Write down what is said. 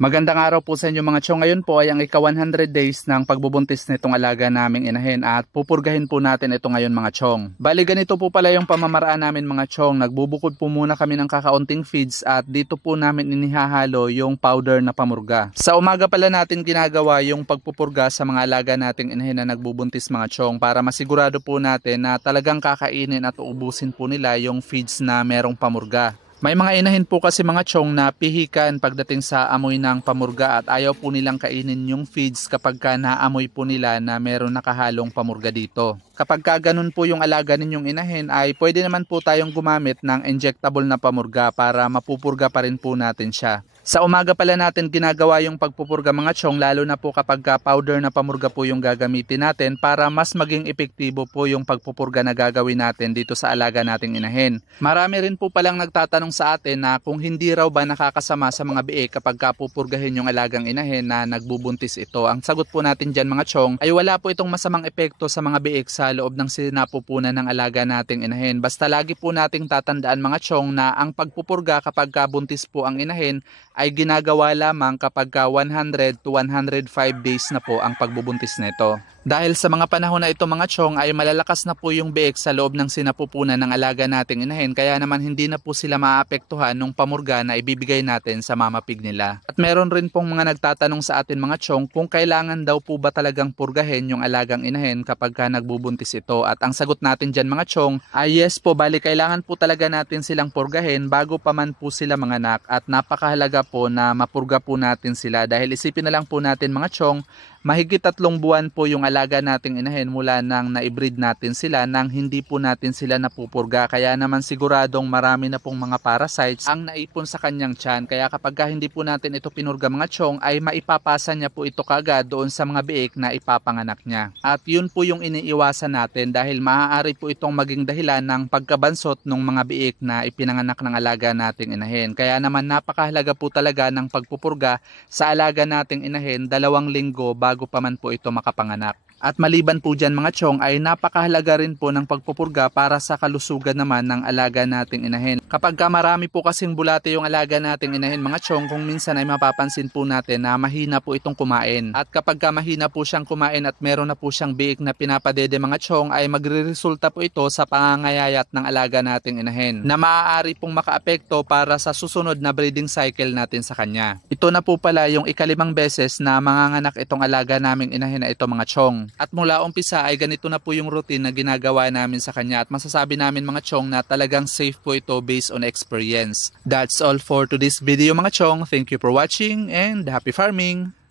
Magandang araw po sa inyo mga chong. Ngayon po ay ang ika-100 days ng pagbubuntis nitong alaga naming inahin at pupurgahin po natin ito ngayon mga chong. Bali ganito po pala yung pamamaraan namin mga chong. Nagbubukod po muna kami ng kakaunting feeds at dito po namin inihahalo yung powder na pamurga. Sa umaga pala natin ginagawa yung pagpupurga sa mga alaga nating inahin na nagbubuntis mga chong para masigurado po natin na talagang kakainin at uubusin po nila yung feeds na merong pamurga. May mga inahin po kasi mga chong na pihikan pagdating sa amoy ng pamurga at ayaw po nilang kainin yung feeds kapag ka naamoy po nila na meron nakahalong pamurga dito. Kapag ka ganun po yung alaga ninyong inahin ay pwede naman po tayong gumamit ng injectable na pamurga para mapupurga pa rin po natin siya. Sa umaga pala natin ginagawa yung pagpupurga mga chong, lalo na po kapag powder na pamurga po yung gagamitin natin para mas maging epektibo po yung pagpupurga na gagawin natin dito sa alaga nating inahin. Marami rin po palang nagtatanong sa atin na kung hindi raw ba nakakasama sa mga biik kapag pupurgahin yung alagang inahin na nagbubuntis ito. Ang sagot po natin dyan mga chong ay wala po itong masamang epekto sa mga biik sa loob ng sinapupunan ng alaga nating inahin. Basta lagi po nating tatandaan mga chong na ang pagpupurga kapag buntis po ang inahin ay ginagawa lamang kapag 100 to 105 days na po ang pagbubuntis nito. Dahil sa mga panahon na ito mga chong ay malalakas na po yung biik sa loob ng sinapupunan ng alaga nating inahin, kaya naman hindi na po sila maapektuhan ng pamurga na ibibigay natin sa mama pig nila. At meron rin pong mga nagtatanong sa atin mga chong kung kailangan daw po ba talagang purgahin yung alagang inahin kapag nagbubuntis ito. At ang sagot natin dyan mga chong ay yes po, bali kailangan po talaga natin silang purgahin bago pa man po sila manganak, at napakahalaga po na mapurga po natin sila dahil isipin na lang po natin mga chong, mahigit 3 buwan po yung alaga nating inahin mula nang na-breed natin sila nang hindi po natin sila napupurga. Kaya naman siguradong marami na pong mga parasites ang naipon sa kanyang tiyan. Kaya kapag hindi po natin ito pinurga mga chong ay maipapasa niya po ito kagad doon sa mga biik na ipapanganak niya. At yun po yung iniiwasan natin dahil maaari po itong maging dahilan ng pagkabansot ng mga biik na ipinanganak ng alaga nating inahin. Kaya naman napakahalaga po talaga ng pagpupurga sa alaga nating inahin 2 linggo bago pa man po ito makapanganak. At maliban po dyan mga chong ay napakahalaga rin po ng pagpupurga para sa kalusugan naman ng alaga nating inahin. Kapag marami po kasing bulate yung alaga nating inahin mga chong, kung minsan ay mapapansin po natin na mahina po itong kumain. At kapag mahina po siyang kumain at meron na po siyang biik na pinapadede mga chong ay magre-resulta po ito sa pangangayayat ng alaga nating inahin na maaari pong makaapekto para sa susunod na breeding cycle natin sa kanya. Ito na po pala yung ika-5 beses na manganganak itong alaga naming inahin na ito mga chong. At mula umpisa ay ganito na po yung routine na ginagawa namin sa kanya at masasabi namin mga chong na talagang safe po ito based on experience. That's all for today's video mga chong. Thank you for watching and happy farming!